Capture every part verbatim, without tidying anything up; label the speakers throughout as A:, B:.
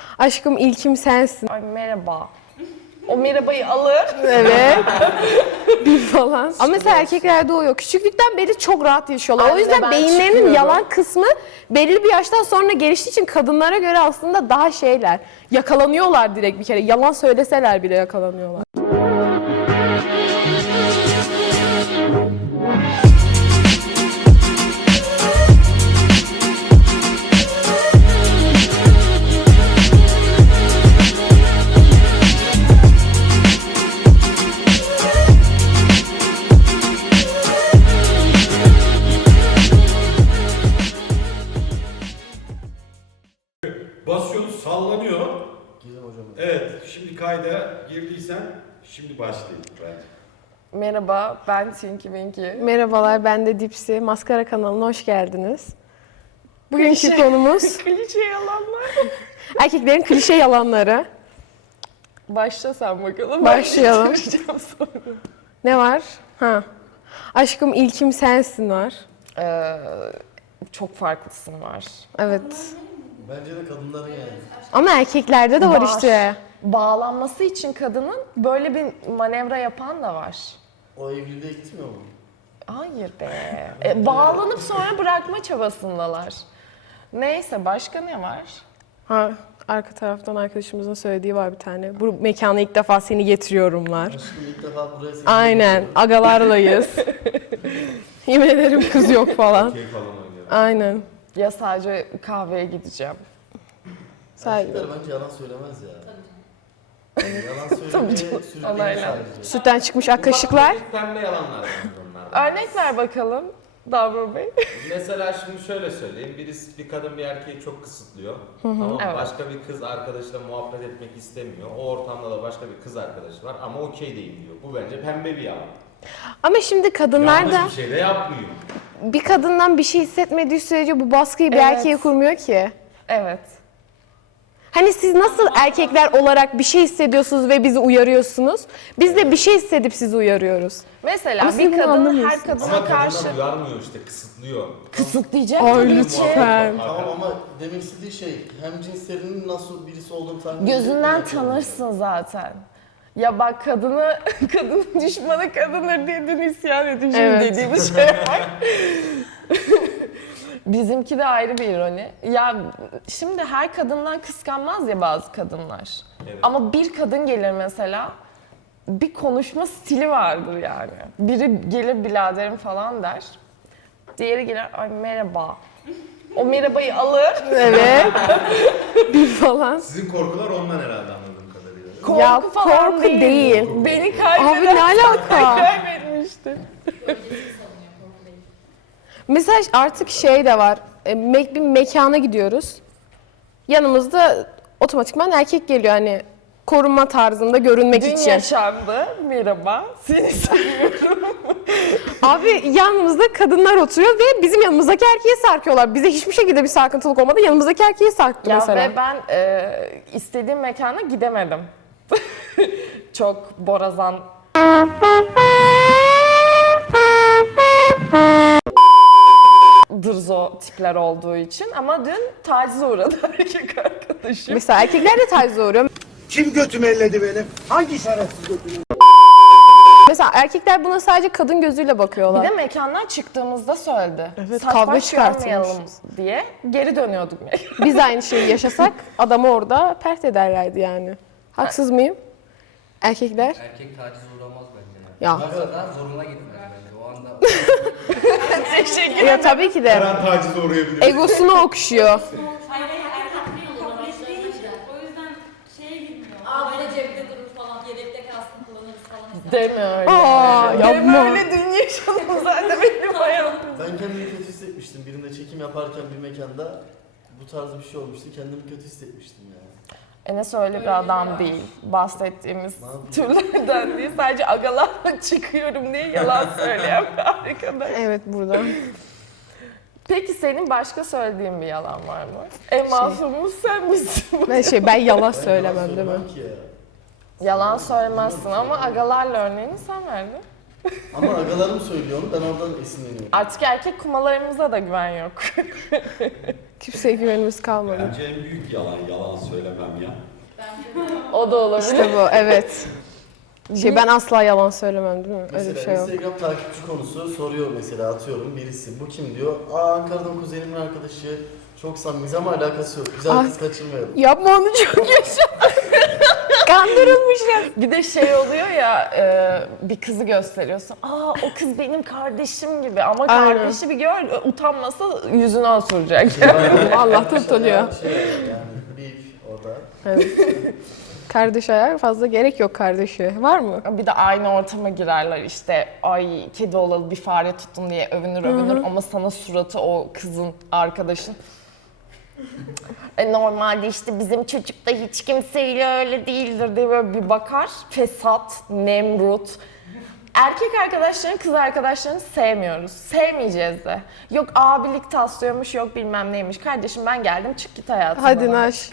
A: Aşkım ilkim sensin.
B: Ay merhaba. O merhabayı alır.
A: Evet. Bir falan. Ama mesela erkeklerde o yok. Küçüklükten beri çok rahat yaşıyorlar.
B: Anne,
A: o yüzden
B: ben
A: beyinlerinin
B: çıkıyorum.
A: yalan kısmı belirli bir yaştan sonra geliştiği için kadınlara göre aslında daha şeyler. Yakalanıyorlar direkt bir kere. Yalan söyleseler bile yakalanıyorlar.
C: Basıyoruz, sallanıyor.
D: Girdim hocam.
C: Evet, şimdi kayda girdiysen şimdi başlayayım bence.
B: Merhaba, ben Tinky Winky.
A: Merhabalar, ben de Dipsi. Maskara kanalına hoş geldiniz. Bugünkü
B: Klişe.
A: konumuz
B: Klişe yalanlar.
A: erkeklerin klişe yalanları.
B: Başla sen bakalım.
A: Başlayalım.
B: Ben soracağım sonra.
A: Ne var? Ha. Aşkım ilkim sensin var.
B: Ee, çok farklısın var.
A: Evet.
D: Bence de kadınların yani.
A: Ama erkeklerde de var
B: Var.
A: işte.
B: Bağlanması için kadının böyle bir manevra yapan da var.
D: O evliliğe gitmiyor mu?
B: Hayır be. E, bağlanıp sonra bırakma çabasındalar. Neyse başka ne var?
A: Ha, arka taraftan arkadaşımızın söylediği var bir tane. Bu mekana ilk defa seni getiriyorumlar.
D: Aşkım ilk defa buraya seni
A: Aynen,
D: getiriyorum.
A: agalarlayız. Yemin ederim kız yok falan.
C: Keyif falan oynuyor.
A: Aynen.
B: Ya sadece kahveye gideceğim.
A: Saygı.
D: Erkekler bence yalan söylemez ya. Yani yalan söylemeye sürüklenir
B: Onayla.
D: sadece.
A: Sütten çıkmış ak kaşıklar.
E: Pembe yalanlar var onlardan.
B: Örnek ver bakalım Davro Bey.
E: Mesela şimdi şöyle söyleyeyim. Birisi bir kadın bir erkeği çok kısıtlıyor. Ama
B: Evet.
E: başka bir kız arkadaşıyla muhabbet etmek istemiyor. O ortamda da başka bir kız arkadaşı var ama okey değil diyor. Bu bence pembe bir yalan.
A: Ama şimdi kadınlar da
E: Yanlış bir şey de yapmıyor.
A: bir kadından bir şey hissetmediği sürece bu baskıyı bir
B: Evet.
A: erkeğe kurmuyor ki.
B: Evet.
A: Hani siz nasıl erkekler olarak bir şey hissediyorsunuz ve bizi uyarıyorsunuz? Biz de bir şey hissedip sizi uyarıyoruz.
B: Mesela
A: Ama siz
B: bir
A: bunu
B: kadın her
A: anlamıyorsunuz.
B: kadına
E: Ama
B: karşı
E: kadınlar uyarmıyor işte, kısıtlıyor.
B: kısıtlayacak
A: Ay
B: tabii ki.
A: lütfen.
D: Tamam ama demek istediği şey hem cinslerinin nasıl birisi olduğunu tahmin
B: Gözünden
D: edebiliyor.
B: tanırsın zaten. Ya bak kadını, kadının düşmanı kadındır dedin isyan edin şimdi
A: Evet.
B: dediğimiz şey var. Bizimki de ayrı bir ironi. Ya şimdi her kadından kıskanmaz ya bazı kadınlar.
E: Evet.
B: Ama bir kadın gelir mesela, bir konuşma stili vardır yani. Biri gelir biraderim falan der. Diğeri gelir ay merhaba. O merhabayı alır.
A: Evet. Bir falan.
C: Sizin korkular ondan herhalde anladığım kadarıyla.
B: Korku
A: Ya,
B: falan
A: korku
B: değil.
A: değil.
B: Beni kaybeder.
A: Abi ne alaka?
B: Kaybetmişti.
A: Mesela artık şey de var. E, me- bir mekana gidiyoruz. Yanımızda otomatikman erkek geliyor hani korunma tarzında görünmek
B: Dün
A: için.
B: yaşandı. Merhaba. Seni seviyorum.
A: Abi yanımızda kadınlar oturuyor ve bizim yanımızdaki erkeği sarkıyorlar. Bize hiçbir şekilde bir sarkıntılık olmadı. Yanımızdaki erkeği sarktı
B: Ya
A: mesela.
B: ve ben e, istediğim mekana gidemedim. Çok borazan. Dırzo tipler olduğu için ama dün tacize uğradı erkek arkadaşım.
A: Mesela erkekler de tacize uğruyor.
F: Kim götümü elledi benim? Hangi şerefsiz götümü?
A: Mesela erkekler buna sadece kadın gözüyle
B: Bir
A: bakıyorlar.
B: de mekandan çıktığımızda söyledi.
A: Evet,
B: Saç
A: kavga
B: baş
A: çıkartılmış.
B: görmeyelim diye geri dönüyorduk.
A: Biz aynı şeyi yaşasak adamı orada pert ederlerdi yani. Haksız mıyım? Erkekler.
G: Erkek taciz uğramaz bence.
A: Ya.
G: Uğrasa da zoruna gitmez bence. O anda
B: Teşekkür
A: Ya tabii ki de.
C: Her an tacize uğrayabilir.
A: Egosunu okşuyor.
H: Hayır hayır erkek değil kabul değil. O yüzden şeye girmiyor. Aa böyle cepte durur falan, yedekte kalsın kullanırız falan.
B: Deme öyle.
A: Aa,
B: Deme
A: yapma.
B: öyle dün yaşadım zaten benim hayatım.
D: Ben kendimi kötü hissetmiştim. Birinde çekim yaparken bir mekanda bu tarz bir şey olmuştu. Kendimi kötü hissetmiştim yani.
B: Enes öyle bir adam değil. Bahsettiğimiz türlerden değil. Sadece agalarla çıkıyorum diye yalan söyleyen bir arkadaş.
A: Evet burada.
B: Peki senin başka söylediğin bir yalan var mı? En masumumuz sen misin?
A: Ben şey ben yalan
D: Ben
A: söylemem
D: yalan
A: değil mi?
D: söylemem ki ya.
B: Yalan söylemezsin ama agalarla örneğini sen verdin.
D: Ama agalarım söylüyor onu, ben oradan esinleniyorum.
B: Artık erkek kumalarımıza da güven yok.
A: Kimseye güvenimiz kalmadı.
C: Bence en büyük yalan, yalan söylemem ya.
B: O da olabilir.
A: İşte bu, evet. Şey ben asla yalan söylemem değil mi? Öyle
D: Mesela
A: bir şey yok.
D: Instagram takipçi konusu soruyor mesela, atıyorum birisi. Bu kim diyor? Aa, Ankara'dan kuzenimin arkadaşı. Çok samimiyiz ama alakası yok. Güzel
A: Ay.
D: kız kaçırmayalım.
A: Yapma onu, çok yaşa. Kandırılmışlar.
B: Bir de şey oluyor ya, e, bir kızı gösteriyorsun. Aa, o kız benim kardeşim gibi, ama
A: Aynen.
B: kardeşi bir gör, utanmasa yüzüne oturacak.
A: Allah'tan utanıyor.
D: Şey yani beef orada.
A: Evet. Kardeş ayar fazla gerek yok kardeşi. Var mı?
B: Bir de aynı ortama girerler işte, ay kedi olalı bir fare tuttum diye övünür övünür ama sana suratı o kızın, arkadaşın. E, normalde işte bizim çocuk da hiç kimseyle öyle değildir diye böyle bir bakar. Fesat, Nemrut. Erkek arkadaşların, kız arkadaşlarını sevmiyoruz. Sevmeyeceğiz de. Yok abilik taslıyormuş, yok bilmem neymiş. Kardeşim ben geldim, çık git hayatımdan.
A: Hadi Naş.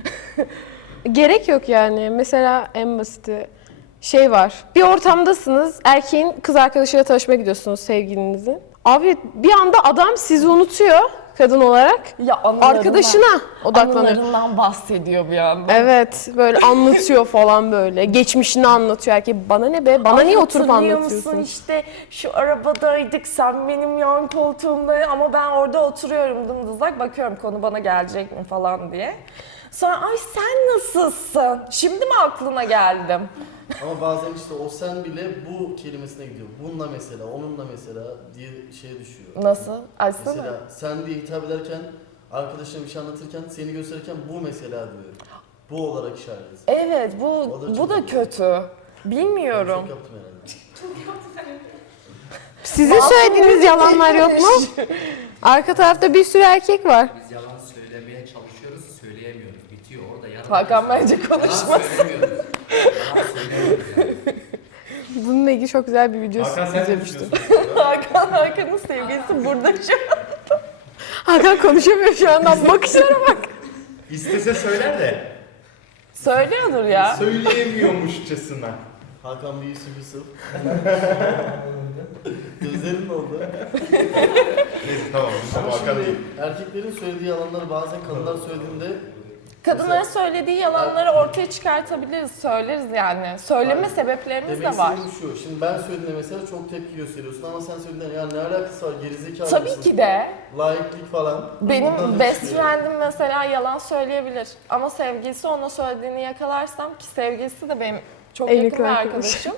A: Gerek yok yani. Mesela en basiti şey var. Bir ortamdasınız. Erkeğin kız arkadaşıyla tanışmaya gidiyorsunuz, sevgilinizin. Abi bir anda adam sizi unutuyor kadın olarak.
B: Ya anılarından,
A: Arkadaşına odaklanıyor.
B: anılarından bahsediyor bir anda.
A: Evet, böyle anlatıyor falan böyle. Geçmişini anlatıyor erkek. Bana ne be? Bana
B: Ay,
A: niye oturup
B: hatırlıyor
A: anlatıyorsun?
B: musun işte şu arabadaydık, sen benim yan koltuğumda ama ben orada oturuyorum dımdızlak, bakıyorum konu bana gelecek mi falan diye. Sonra ay sen nasılsın? Şimdi mi aklına geldim?
D: Ama bazen işte o sen bile bu kelimesine gidiyor. Bununla mesela, onunla mesela diye şeye düşüyor.
B: Nasıl? Açsana.
D: Mesela sen diye hitap ederken, arkadaşına bir şey anlatırken, seni gösterirken bu mesela diyor. Bu olarak işaret.
B: Evet, bu
D: O da
B: bu
D: çok
B: da
D: iyi.
B: kötü. Bilmiyorum.
D: Çok yaptım herhalde.
A: Sizin söylediğiniz yalanlar yok mu? Arka tarafta bir sürü erkek var.
G: Biz yalan söylemeye çalışıyoruz, söyleyemiyoruz. Bitiyor orada. Yalan
B: Hakan bence
G: Yalan
B: konuşmasın.
G: söylemiyoruz. Yalan söylemiyoruz yani.
A: Bununla ilgili çok güzel bir video
C: Hakan sen ne
A: izlemiştim.
C: düşünüyorsun?
B: Hakan, Hakan'ın sevgilisi burada şu an.
A: Hakan konuşamıyor şu anda. Bakışlara bak.
C: İstese söyler de
B: Söylüyordur ya.
C: söyleyemiyormuşçasına.
D: Hakan bir Yusuf Yusuf. Gözlerin ne oldu?
C: Neyse tamam, Yusuf
D: Ama
C: Hakan
D: şimdi
C: değil.
D: erkeklerin söylediği yalanları bazen kadınlar söylediğinde
B: Kadınların söylediği yalanları ortaya çıkartabiliriz, söyleriz yani. Söyleme
D: Aynen.
B: sebeplerimiz
D: demek
B: de var.
D: istediğim şu. Şimdi ben söylediğimde mesela çok tepki gösteriyorsun ama sen söylediğinde ya ne alakası var, gerizekalı
B: Tabii
D: mısın?
B: ki de.
D: Layıklık falan. Bundan
B: Benim
D: da
B: best
D: çıkıyor.
B: friend'im mesela yalan söyleyebilir. Ama sevgilisi ona söylediğini yakalarsam, ki sevgilisi de benim çok
A: En
B: yakın
A: yakın
B: bir
A: arkadaşım.
B: arkadaşım.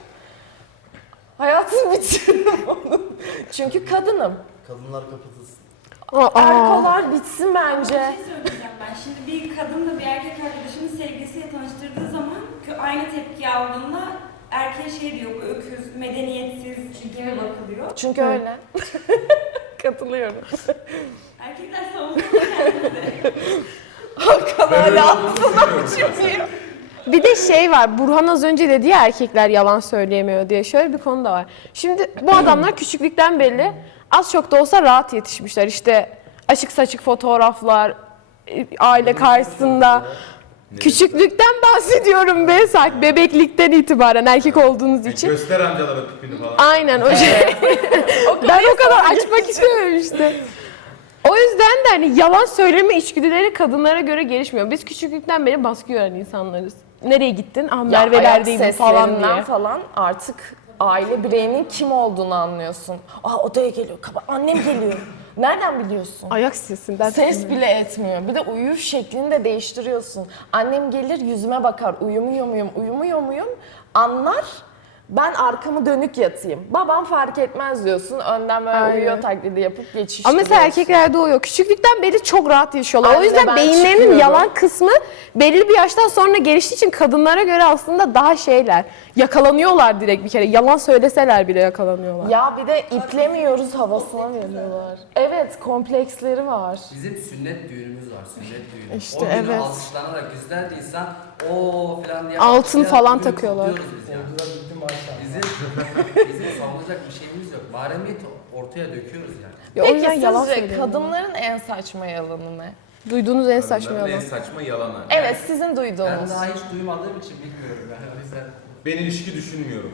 B: Hayatını bitiririm onun. Çünkü kadınım.
D: Kadınlar kapatılsın.
A: Aa,
B: Erkolar bitsin
H: Bir
B: bence.
H: şey söyleyeceğim ben. Şimdi bir kadın da bir erkek arkadaşını sevgilisiyle tanıştırdığı zaman kö- aynı tepki aldığında erkeğe şey diyor, bu öküz, medeniyetsiz gibi bakılıyor.
B: Çünkü öyle. Katılıyorum.
H: Erkekler savunuyor kendini.
B: Hakan hala altına uçuyor.
A: Bir de şey var, Burhan az önce dedi ya erkekler yalan söyleyemiyor diye. Şöyle bir konu da var. Şimdi bu adamlar küçüklükten belli az çok da olsa rahat yetişmişler. İşte açık saçık fotoğraflar, e, aile karşısında. Küçüklükten bahsediyorum be, sanki bebeklikten itibaren erkek olduğunuz için.
C: Göster amcaların tipini falan.
A: Aynen o şey. Ben o kadar açmak istememiştim. O yüzden de hani yalan söyleme içgüdüleri kadınlara göre gelişmiyor. Biz küçüklükten beri baskı gören insanlarız. Nereye gittin? Ah
B: Ya ayak
A: Merve'lerdeydim falan
B: seslerinden
A: diye.
B: falan artık aile bireyinin kim olduğunu anlıyorsun. Aa odaya geliyor, kaba, annem geliyor. Nereden biliyorsun?
A: Ayak sesinden.
B: Ses bile etmiyor. Bir de uyuş şeklini de değiştiriyorsun. Annem gelir yüzüme bakar. Uyumuyor muyum, uyumuyor muyum? Anlar. Ben arkamı dönük yatayım. Babam fark etmez diyorsun. Önden böyle
A: Aynen.
B: uyuyor taklidi yapıp
A: Ama
B: geçiştiriyorsun.
A: mesela erkeklerde o yok. Küçüklükten beri çok rahat yaşıyorlar.
B: Anne,
A: o yüzden
B: ben
A: beyinlerinin
B: çıkıyorum.
A: yalan kısmı belli bir yaştan sonra geliştiği için kadınlara göre aslında daha şeyler. Yakalanıyorlar direkt bir kere. Yalan söyleseler bile yakalanıyorlar.
B: Ya bir de iplemiyoruz havasına veriyorlar. Evet, kompleksleri var.
G: Bizim sünnet düğünümüz var, sünnet düğünü.
A: İşte
G: o günü
A: evet.
G: alkışlanarak güzeldiysen o falan diye
A: Altın
G: alkışlayarak
A: falan
G: o günü
A: takıyorlar.
G: kutluyoruz biz yani. Bizim, bizim savunacak bir şeyimiz yok. Mahremiyeti ortaya döküyoruz yani.
A: Ya o
B: Peki
A: yüzden yalan
B: sizce
A: söylüyorlar.
B: kadınların en saçma yalanı ne?
A: Duyduğunuz en saçma
E: Kadınların
A: yalan.
E: En saçma yalanı.
B: Evet, sizin
G: Ben
B: duyduğunuz.
G: daha hiç duymadığım için bilmiyorum yani o yüzden.
E: Ben ilişki düşünmüyorum.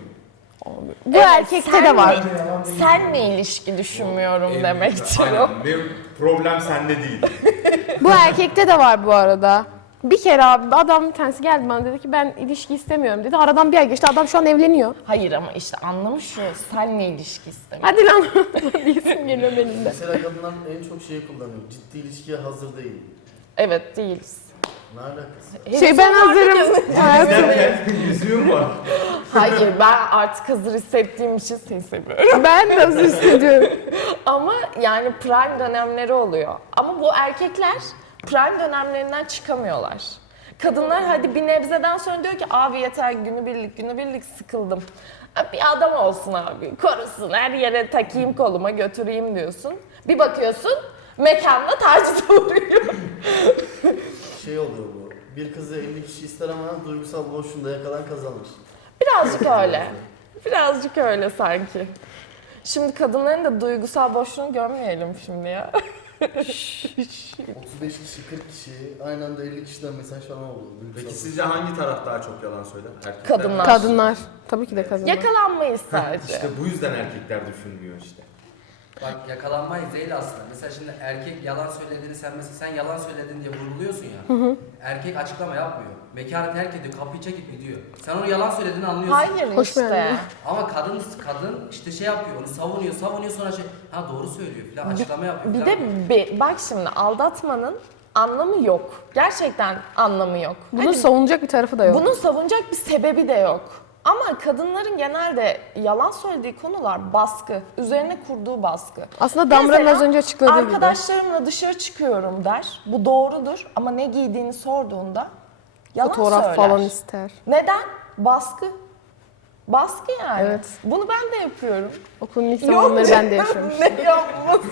A: Bu
B: Evet,
A: erkekte
B: sen
A: de var.
B: mi? Sen mi ilişki düşünmüyorum
E: En-
B: demektir
E: Aynen.
B: o.
E: Benim problem sende değil.
A: Bu erkekte de var bu arada. Bir kere abi adam bir tanesi geldi bana dedi ki ben ilişki istemiyorum dedi. Aradan bir ay geçti adam şu an evleniyor.
B: Hayır ama işte anlamı şu, senle ilişki istemiyor.
A: Hadi lan diyesim geliyor benim de.
D: Mesela kadınlar en çok şeyi kullanıyor. Ciddi ilişkiye hazır değil.
B: Evet değiliz.
D: Ne alakası?
A: Şey ben hazırım.
E: Derken yüzüğüm var.
B: Hayır ben artık hazır hissettiğim için seni seviyorum.
A: Ben de hazır hissediyorum.
B: Ama yani prime dönemleri oluyor. Ama bu erkekler prime dönemlerinden çıkamıyorlar. Kadınlar hadi bir nebzeden sonra diyor ki abi yeter günübirlik günübirlik sıkıldım. Bir adam olsun abi korusun her yere takayım koluma götüreyim diyorsun. Bir bakıyorsun mekanda tacize vuruyor.
D: Şey oluyor bu. Bir kızı elli kişi ister ama duygusal boşluğunda yakalan kazanır.
B: Birazcık öyle. Birazcık öyle sanki. Şimdi kadınların da duygusal boşluğunu görmeyelim şimdi ya.
D: otuz beş kişi, kırk kişi aynı anda elli kişiden mesaj falan oluyor. Duygusal
E: Peki
D: boşluk.
E: sizce hangi taraf daha çok yalan söyler? Erkekler.
B: Kadınlar.
A: Kadınlar. Tabii ki de kadınlar.
B: Yakalanmayız sadece.
E: İşte bu yüzden erkekler düşünmüyor işte.
G: Bak yakalanmayız değil aslında. Mesela şimdi erkek yalan söylediğini sen mesela sen yalan söyledin diye vurguluyorsun ya. Erkek açıklama yapmıyor. Mekanı terk ediyor, kapıyı çekip gidiyor. Sen onu yalan söylediğini anlıyorsun.
B: Hayır
A: Hoş
B: işte.
A: geldin.
G: Ama kadın kadın işte şey yapıyor, onu savunuyor, savunuyor sonra şey ha doğru söylüyor falan açıklama yapıyor.
B: Bir
G: falan.
B: de be- bak şimdi aldatmanın anlamı yok. Gerçekten anlamı yok.
A: Bunun
B: Hadi
A: savunacak bir tarafı da yok.
B: bunun savunacak bir sebebi de yok. Ama kadınların genelde yalan söylediği konular baskı. Üzerine kurduğu baskı.
A: Aslında Damra'nın
B: Mesela
A: az önce açıkladığı gibi.
B: arkadaşlarımla dışarı çıkıyorum der. Bu doğrudur ama ne giydiğini sorduğunda yalan
A: Fotoğraf
B: söyler.
A: falan ister.
B: Neden? Baskı. Baskı yani.
A: Evet.
B: Bunu ben de yapıyorum.
A: Okulun ilk zamanları ben de yaşamıştım.
B: Ne yapması?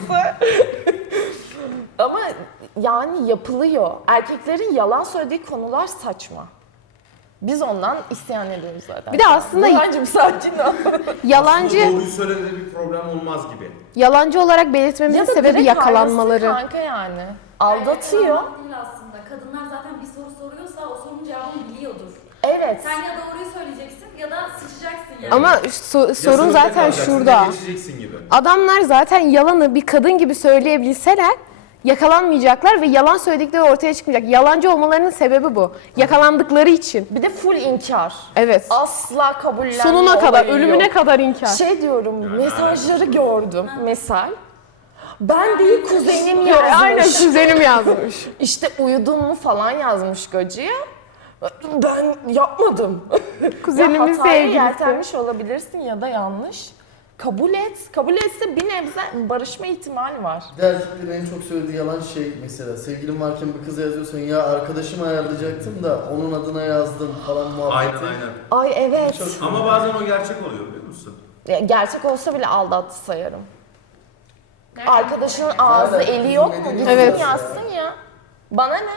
B: Ama yani yapılıyor. Erkeklerin yalan söylediği konular saçma. Biz ondan isyan ediyoruz zaten.
A: Bir de aslında
B: Burhancığım sakin ol.
A: yalancı
E: Aslında doğruyu söylediğinde bir problem olmaz gibi.
A: yalancı olarak belirtmemizin sebebi
B: direkt
A: yakalanmaları.
B: ayrılsın kanka yani. Aldatıyor.
I: Yakalanmak değil aslında. Kadınlar zaten bir soru soruyorsa o sorunun cevabını biliyordur.
B: Evet.
I: Sen ya doğruyu söyleyeceksin ya da sıçacaksın yani.
A: Ama so-
E: Ya
A: sorun
E: sınıfta
A: zaten
E: kalacaksın,
A: şurada.
E: ya geçeceksin gibi.
A: Adamlar zaten yalanı bir kadın gibi söyleyebilseler yakalanmayacaklar ve yalan söyledikleri ortaya çıkmayacak. Yalancı olmalarının sebebi bu. Yakalandıkları için.
B: Bir de full inkar.
A: Evet.
B: Asla kabullenme
A: Sonuna kadar,
B: olayı
A: ölümüne
B: yok.
A: kadar inkar.
B: Şey diyorum, mesajları gördüm. Mesal. Ben değil kuzenim
A: Ya,
B: yazmış.
A: aynen kuzenim yazmış.
B: İşte uyudun mu falan yazmış Gacı'ya. Ben yapmadım.
A: Kuzenimin
B: Ya hataya
A: sevgilisi.
B: yeltenmiş olabilirsin ya da yanlış. Kabul et. Kabul etse bir nebze barışma ihtimali var.
D: Bir de erkeklerin en çok söylediği yalan şey mesela sevgilim varken bir kıza yazıyorsun ya arkadaşımı ayarlayacaktım da onun adına yazdım falan muhabbeti.
E: Aynen aynen.
B: Ay evet.
D: Çok-
E: Ama bazen o gerçek oluyor biliyor musun?
B: Ya gerçek olsa bile aldattı sayarım.
I: Nereden
B: Arkadaşının
I: bileceksin?
B: ağzı
D: Zaten
B: eli yok mu?
D: bizim
B: Gitsin
A: Evet.
B: yazsın ya. Bana ne?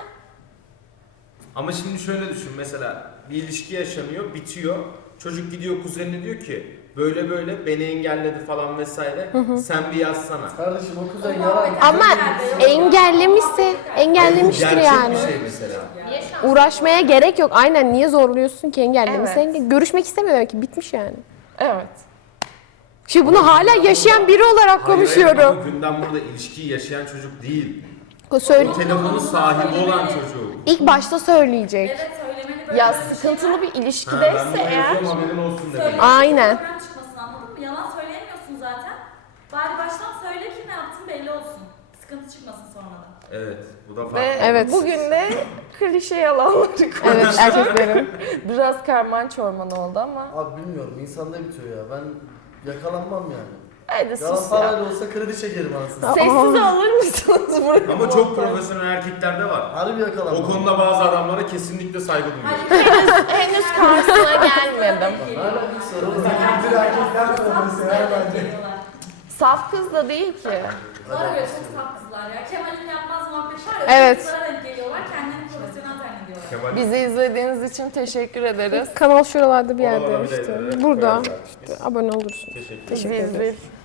E: Ama şimdi şöyle düşün mesela bir ilişki yaşanıyor, bitiyor. Çocuk gidiyor kuzenine diyor ki böyle böyle beni engelledi falan vesaire. Sen bir yazsana.
D: Kardeşim o kuzen yalan.
A: Ama engellemişse engellemiştir
E: Gerçek
A: yani.
E: bir şey mesela.
I: Niye şans?
A: Uğraşmaya gerek yok. Aynen niye zorluyorsun ki engellemişse
B: Evet.
A: engel- görüşmek istemiyor ki bitmiş yani.
B: Evet.
A: Şimdi bunu hala yaşayan biri olarak
E: Hayır, hayır,
A: konuşuyorum.
E: ama gündem burada ilişkiyi yaşayan çocuk değil.
A: Söyle,
E: O telefonun sahibi olan çocuk.
A: ilk başta söyleyecek.
I: Evet söylemeli böyle
B: Ya
I: bir şey
B: sıkıntılı
I: var.
B: bir
E: Ha, ben
B: ilişkideyse
E: bunu
B: eğer
E: yazıyorum haberin olsun dedim.
I: Söylemeli
A: Aynen.
I: problem çıkmasın anladın mı? Yalan söyleyemiyorsun zaten. Bari baştan söyle ki ne yaptın belli olsun. Sıkıntı çıkmasın sonradan.
E: Evet bu da farklı.
B: ve
A: Evet.
B: bugün de klişe yalanları konuştuk.
A: Evet erkeklerin.
B: Biraz karman çorman oldu ama
D: Abi bilmiyorum insanda bitiyor ya ben yakalanmam yani.
B: hadi
D: Yalan
B: sus ya.
D: parayla olsa kredi çekerim anasını.
B: Sessiz olur musunuz buraya?
E: Ama çok profesyonel erkeklerde var.
D: Harbi yakalanmam.
E: O konuda bazı adamlara kesinlikle saygı duyuyorum.
I: Hayır.
B: Henüz karşısına gelmedim.
D: Ne alakası var oğlum?
F: Bütün erkekler profesyonel bence.
B: Saf kız da değil ki.
I: Bana göre çok saf kızlar ya. Kemal'in yapmaz muhabbet var ya.
A: Evet.
I: Kızlara denk geliyorlar. Kendilerini profesyonel zannediyorlar.
E: Kemal
B: Bizi izlediğiniz için teşekkür ederiz.
A: Kanal şuralarda bir yerde
E: Oralarda bir
A: işte.
E: yerde,
A: Burada
E: koyarız abi.
A: işte abone olursun.
E: teşekkür ederim.
B: Bizi
A: Teşekkür ederiz.
B: izleyip